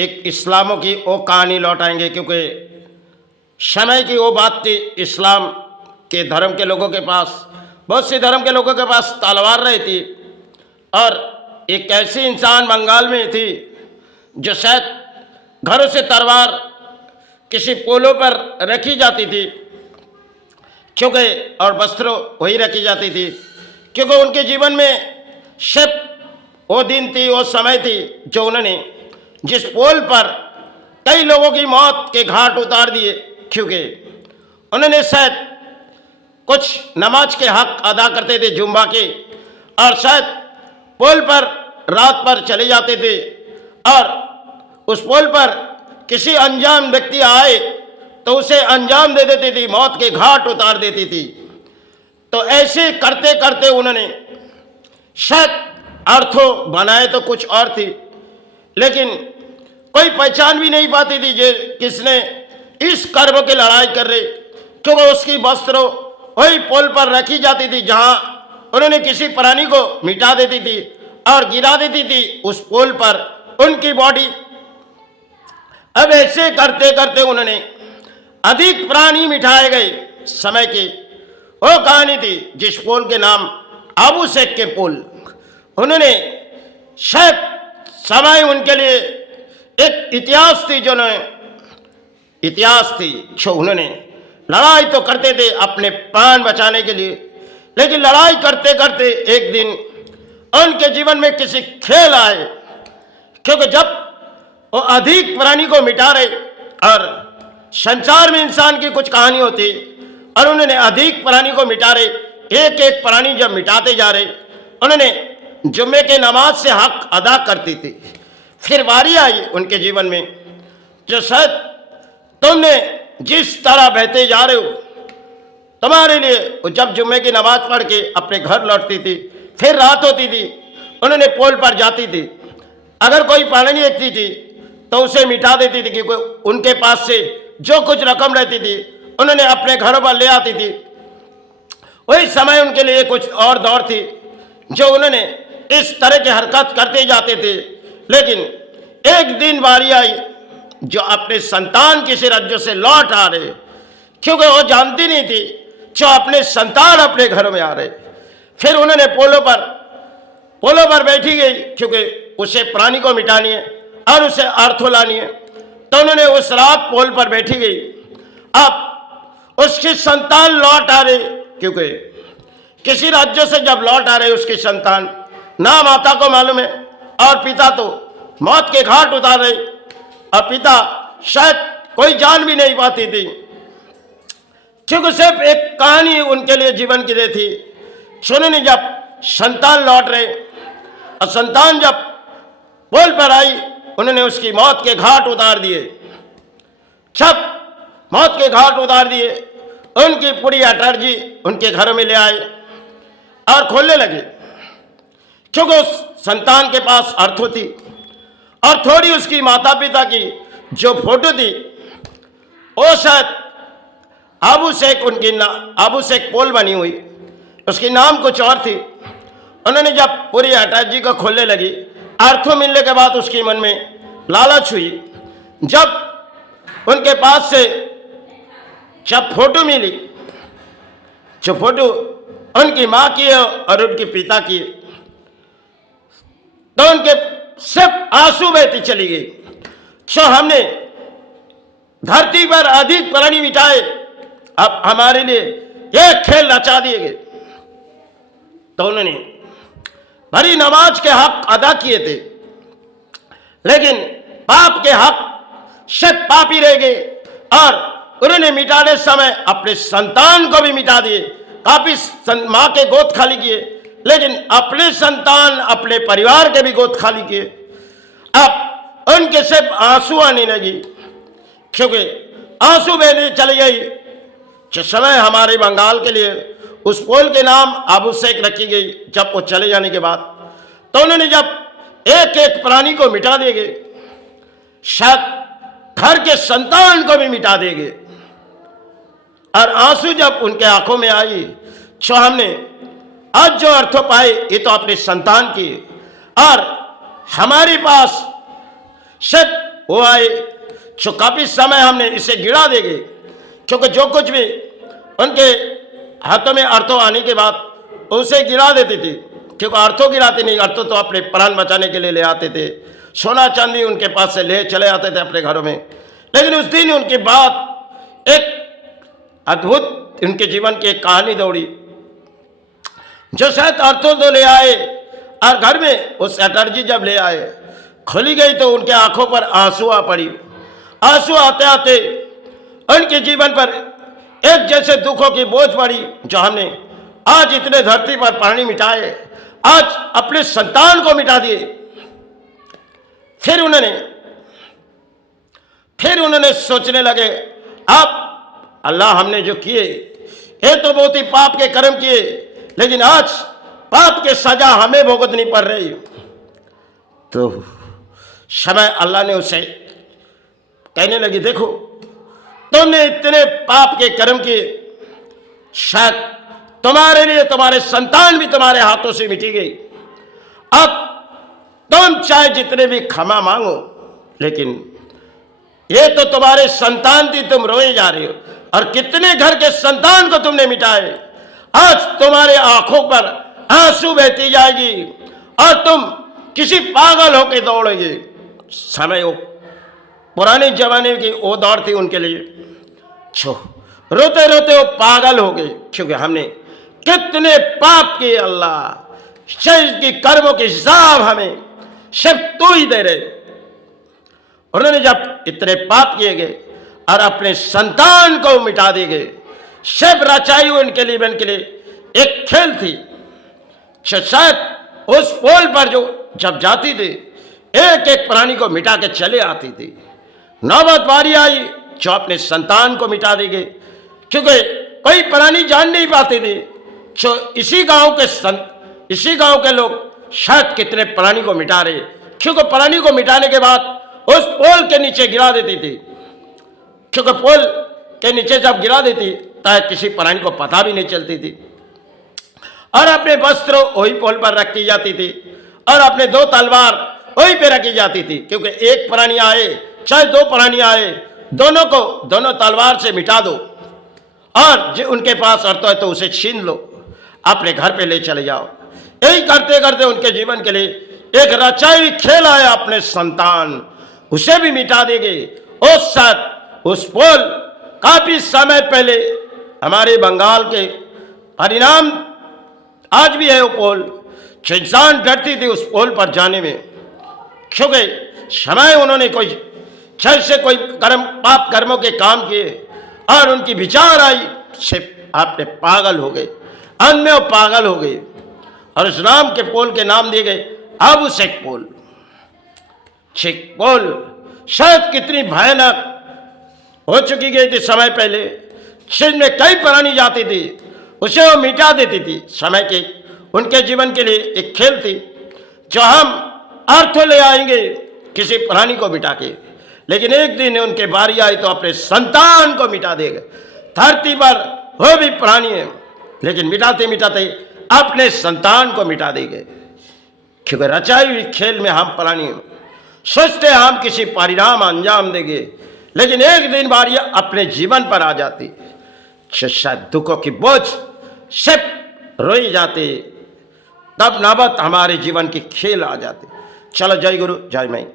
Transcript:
एक इस्लामों की वो कहानी लौटाएंगे, क्योंकि समय की वो बात थी। इस्लाम के धर्म के लोगों के पास, बहुत से धर्म के लोगों के पास तलवार रही थी, और एक ऐसी इंसान बंगाल में थी जो शायद घरों से तलवार किसी पोलों पर रखी जाती थी, क्योंकि और वस्त्रों वही रखी जाती थी, क्योंकि उनके जीवन में सिर्फ वो दिन थी, वो समय थी जो उन्होंने जिस पोल पर कई लोगों की मौत के घाट उतार दिए, क्योंकि उन्होंने शायद कुछ नमाज के हक अदा करते थे जुम्मा के, और शायद पोल पर रात पर चले जाते थे, और उस पोल पर किसी अनजान व्यक्ति आए तो उसे अंजाम दे देती थी, मौत के घाट उतार देती थी। तो ऐसे करते करते उन्होंने शायद अर्थों बनाए तो कुछ और थी, लेकिन कोई पहचान भी नहीं पाती थी जे किसने इस कर्म की लड़ाई कर रहे, क्योंकि उसकी वस्त्रों वही पोल पर रखी जाती थी जहां उन्होंने किसी प्राणी को मिटा देती थी और गिरा देती थी उस पोल पर उनकी बॉडी। अब ऐसे करते करते उन्होंने अधिक प्राणी मिटाए गए। समय की वो कहानी थी जिस पोल के नाम आबू शेख के पोल। उन्होंने शायद समय उनके लिए एक इतिहास थी, जो इतिहास थी जो उन्होंने लड़ाई तो करते थे अपने प्राण बचाने के लिए, लेकिन लड़ाई करते करते एक दिन उनके जीवन में किसी खेल आए, क्योंकि जब वो अधिक प्राणी को मिटा रहे, और संसार में इंसान की कुछ कहानी होती, और उन्होंने अधिक प्राणी को मिटा रहे, एक एक प्राणी जब मिटाते जा रहे, उन्होंने जुम्मे के नमाज से हक अदा करती थी। फिर बारी आई उनके जीवन में जो शायद तुमने जिस तरह बहते जा रहे हो, तुम्हारे लिए वो जब जुम्मे की नमाज पढ़ के अपने घर लौटती थी, फिर रात होती थी, उन्होंने पोल पर जाती थी, अगर कोई प्राणी देखती थी तो उसे मिटा देती थी, क्योंकि उनके पास से जो कुछ रकम रहती थी उन्होंने अपने घरों पर ले आती थी। वही समय उनके लिए कुछ और दौर थी जो उन्होंने इस तरह की हरकत करते जाते थे। लेकिन एक दिन बारी आई जो अपने संतान किसी राज्य से लौट आ रहे, क्योंकि वो जानती नहीं थी जो अपने संतान अपने घरों में आ रहे। फिर उन्होंने पोलो पर बैठी गई, क्योंकि उसे प्राणी को मिटानी है और उसे अर्थों लानी है, तो उन्होंने उस रात पोल पर बैठी गई। अब उसकी संतान लौट आ रही, क्योंकि किसी राज्य से जब लौट आ रहे उसकी संतान, ना माता को मालूम है और पिता तो मौत के घाट उतार रहे, और पिता शायद कोई जान भी नहीं पाती थी, क्योंकि सिर्फ एक कहानी उनके लिए जीवन की थी। सुनने जब संतान लौट रहे और संतान जब पोल पर आई, उन्होंने उसकी मौत के घाट उतार दिए। जब मौत के घाट उतार दिए, उनकी पूरी अटर्जी उनके घर में ले आए और खोलने लगे, क्योंकि उस संतान के पास अर्थो थी, और थोड़ी उसकी माता पिता की जो फोटो थी वो शायद आबू शेख, आबू शेख पोल बनी हुई, उसकी नाम कुछ और थी। उन्होंने जब पूरी अटर्जी को खोलने लगी, अर्थों मिलने के बाद उसके मन में लालच हुई। जब उनके पास से जब फोटो मिली, जो फोटो उनकी माँ की है और उनके पिता की, तो उनके सिर्फ आंसू बहती चली गई। जो हमने धरती पर अधिक प्राणी मिटाए, अब हमारे लिए एक खेल रचा दिए गए। तो उन्होंने भरी नमाज के हक अदा किए थे, लेकिन पाप के हक सिर्फ पाप ही रह गए, और उन्होंने मिटाने समय अपने संतान को भी मिटा दिए। काफी माँ के गोद खाली किए, लेकिन अपने संतान, अपने परिवार के भी गोद खाली किए। अब उनके सिर्फ आंसू आने लगी, क्योंकि आंसू बहने चली गई। जो समय हमारे बंगाल के लिए उस पोल के नाम आबू शेख रखी गई, जब वो चले जाने के बाद, तो उन्होंने जब एक एक प्राणी को मिटा देंगे, शायद घर के संतान को भी मिटा देंगे। और आंसू जब उनके आंखों में आई, तो हमने आज जो अर्थ पाए ये तो अपने संतान की, और हमारे पास सिर्फ वो आए जो काफ़ी समय हमने इसे गिरा देंगे, क्योंकि जो कुछ भी उनके हाथों में अर्थों आने के बाद उसे गिरा देती थी, क्योंकि अर्थों गिराते नहीं, अर्थों तो अपने प्राण बचाने के लिए ले आते थे, सोना चांदी उनके पास से ले चले आते थे अपने घरों में। लेकिन उस दिन उनके बाद एक अद्भुत उनके जीवन की एक कहानी दौड़ी, जो शायद अर्थों तो ले आए और घर में उस एटर्जी जब ले आए, खुली गई तो उनके आंखों पर आंसू आ पड़ी। आंसू आते आते उनके जीवन पर एक जैसे दुखों की बोझ पड़ी, जो हमने आज इतने धरती पर प्राणी मिटाए, आज अपने संतान को मिटा दिए। फिर उन्होंने सोचने लगे, अब अल्लाह हमने जो किए ये तो बहुत ही पाप के कर्म किए, लेकिन आज पाप के सजा हमें भुगतनी पड़ रही। तो समय अल्लाह ने उसे कहने लगी, देखो तुमने इतने पाप के कर्म किए, शायद तुम्हारे लिए तुम्हारे संतान भी तुम्हारे हाथों से मिटी गई। अब तुम चाहे जितने भी क्षमा मांगो, लेकिन ये तो तुम्हारे संतान थी, तुम रोए जा रहे हो, और कितने घर के संतान को तुमने मिटाए। आज तुम्हारे आंखों पर आंसू बहती जाएगी और तुम किसी पागल होकर दौड़ोगे। समय वो पुराने जमाने की वो दौड़ थी उनके लिए, छो रोते रोते वो पागल हो गए, क्योंकि हमने कितने पाप किए। अल्लाह शरीर की कर्मों के हिसाब हमें सिर्फ तू ही दे रहे। उन्होंने जब इतने पाप किए गए और अपने संतान को मिटा दिए गए, सब रचाई उनके लिए बन के लिए एक खेल थी। शायद उस पोल पर जो जब जाती थी, एक एक प्राणी को मिटा के चले आती थी। नौबत बारी आई जो अपने संतान को मिटा दी गई, क्योंकि कोई प्राणी जान नहीं पाते थे। जो इसी गांव के लोग शायद कितने प्राणी को मिटा रहे, क्योंकि प्राणी को मिटाने के बाद उस पोल के नीचे गिरा देती थी, क्योंकि पोल के नीचे जब गिरा देती तो किसी प्राणी को पता भी नहीं चलती थी। और अपने वस्त्र वही पोल पर रखी जाती थी और अपने दो तलवार वहीं पे रखी जाती थी, क्योंकि एक प्राणी आए चाहे दो प्राणी आए, दोनों तलवार से मिटा दो, और जो उनके पास अर्थ है तो उसे छीन लो, अपने घर पे ले चले जाओ। यही करते करते उनके जीवन के लिए एक रचाई खेल आया, अपने संतान उसे भी मिटा देंगे। उस पोल काफी समय पहले हमारे बंगाल के परिणाम आज भी है वो पोल, जो इंसान डरती थी उस पोल पर जाने में, क्योंकि समय उन्होंने कोई पाप कर्मों के काम किए और उनकी विचार आई से आपने पागल हो गए, अंत में वो पागल हो गए और उस नाम के पोल के नाम दिए गए अबू शेख पोल। शेख पोल शायद कितनी भयानक हो चुकी गई थी समय पहले, जिसमें कई प्राणी जाती थी उसे वो मिटा देती थी। समय के उनके जीवन के लिए एक खेल थी, जो हम अर्थ ले आएंगे किसी प्राणी को मिटा के, लेकिन एक दिन उनके बारी आई तो अपने संतान को मिटा देगा। धरती पर वो भी प्राणी है, लेकिन मिटाते मिटाते अपने संतान को मिटा देंगे, क्योंकि रचाई हुई खेल में हम प्राणी हैं। सोचते हम किसी परिणाम अंजाम देंगे, लेकिन एक दिन बारी अपने जीवन पर आ जाती, शायद दुखों की बोझ सब रोई जाते, तब नौबत हमारे जीवन की खेल आ जाती। चलो, जय गुरु जय माई।